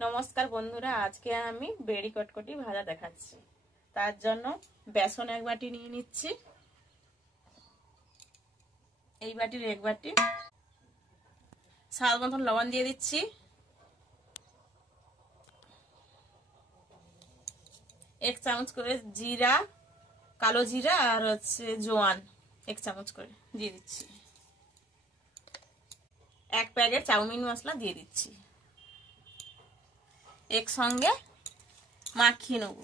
নমস্কার বন্ধুরা, আজকে আমি বেড়ি কটকটি ভাজা দেখাচ্ছি। তার জন্য বেসন এক বাটি নিয়ে নিচ্ছি, এই বাটির এক বাটি। স্বাদ মতন লবণ দিয়ে দিচ্ছি, এক চামচ করে জিরা, কালো জিরা আর জোয়ান এক চামচ করে দিয়ে দিচ্ছি। এক প্যাকেট চাউমিন মশলা দিয়ে দিচ্ছি, একসঙ্গে মাখিয়ে নেব।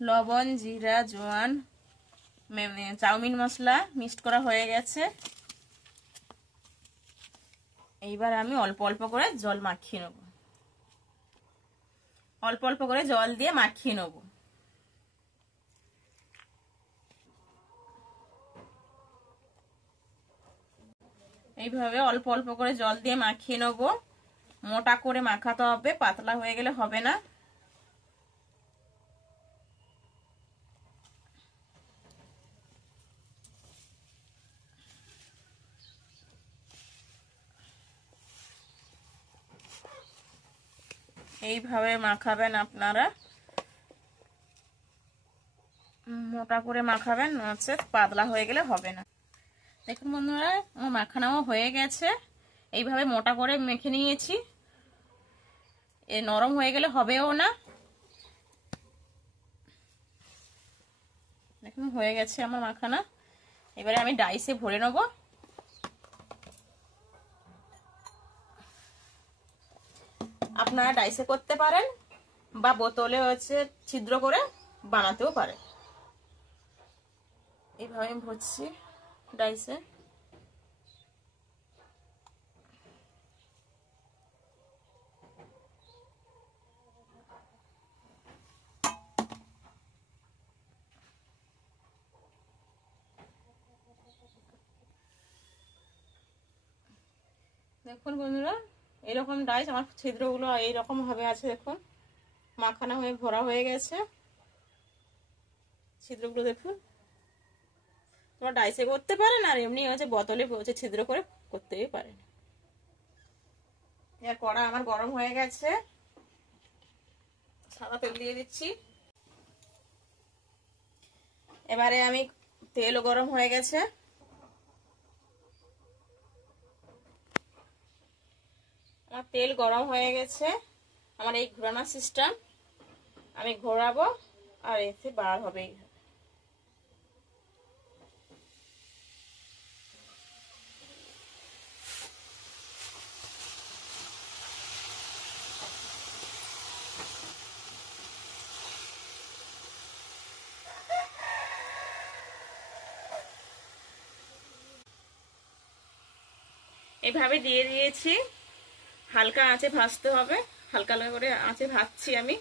লবণ, জিরা, জোয়ান, চাউমিন মশলা মিক্সড করা হয়ে গেছে। এইবার আমি অল্প অল্প করে জল মাখিয়ে নেব, অল্প অল্প করে জল দিয়ে মাখিয়ে নেব। এইভাবে অল্প অল্প করে জল দিয়ে মাখিয়ে নেব। মোটা করে মাখাতে হবে, পাতলা হয়ে গেলে হবে না। এইভাবে মাখাবেন আপনারা, মোটা করে মাখাবেন, নচেৎ পাতলা হয়ে গেলে হবে না। দেখুন বন্ধুরা, আমার মাখানাও হয়ে গেছে। এইভাবে মোটা করে মেখে নিয়েছি, এ নরম হয়ে গেলে হবেও না। দেখুন হয়ে গেছে আমার মাখানা। এবারে আমি ডাইসে ভরে নেব। আপনারা ডাইসে করতে পারেন বা বোতলে ছিদ্র করে বানাতেও পারেন। এইভাবে আমি ভরছি ডাইসে। দেখুন বন্ধুরা, এরকম ডাইস আমার ছিদ্রগুলো এইরকম ভাবে আছে। দেখুন মাখানা হয়ে ভরা হয়ে গেছে ছিদ্রগুলো। দেখুন, তোমরা ডাইসে করতে পারেন আর এমনি বোতলে ছিদ্র করে করতেই পারেন। এর কড়া আমার গরম হয়ে গেছে, সাদা তেল দিয়ে দিচ্ছি। এবারে আমি তেলও গরম হয়ে গেছে, আমার তেল গরম হয়ে গেছে। আমার এই ঘোরানো সিস্টেম, আমি ঘোরাবো আর এতে বার হবে। এভাবে দিয়ে দিয়েছি, হালকা আঁচে ভাজতে হবে। হালকা হালকা করে আঁচে ভাজছি আমি।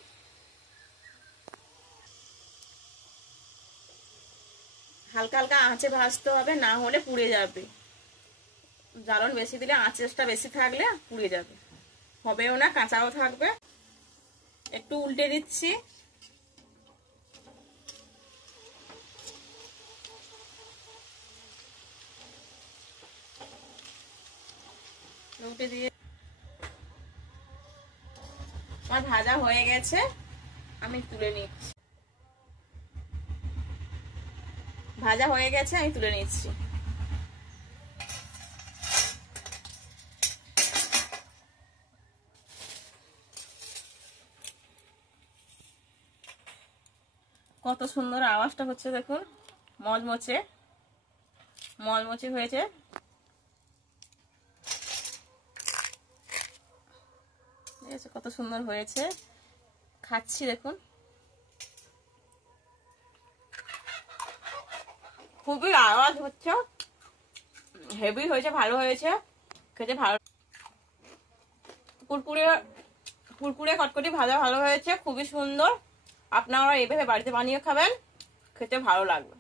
হালকা হালকা আঁচে ভাজতে হবে, না হলে পুড়ে যাবে। জ্বালন বেশি দিলে, আঁচটা বেশি থাকলে পুড়ে যাবে, হবেও না, কাঁচাও থাকবে। একটু উল্টে দিচ্ছি। উল্টে দিয়ে আমার ভাজা হয়ে গেছে, আমি তুলে নিচ্ছি। ভাজা হয়ে গেছে, আমি তুলে নিচ্ছি। কত সুন্দর আওয়াজটা হচ্ছে দেখুন, মচমচে মচমচে হয়েছে। কত সুন্দর হয়েছে, খাচ্ছি দেখুন। খুবই আওয়াজ হচ্ছে, হেভি হয়েছে, ভালো হয়েছে খেতে। ভালো কুরকুরে কুরকুরে কটকটি ভাজা ভালো হয়েছে, খুবই সুন্দর। আপনারা এইভাবে বাড়িতে বানিয়ে খাবেন, খেতে ভালো লাগবে।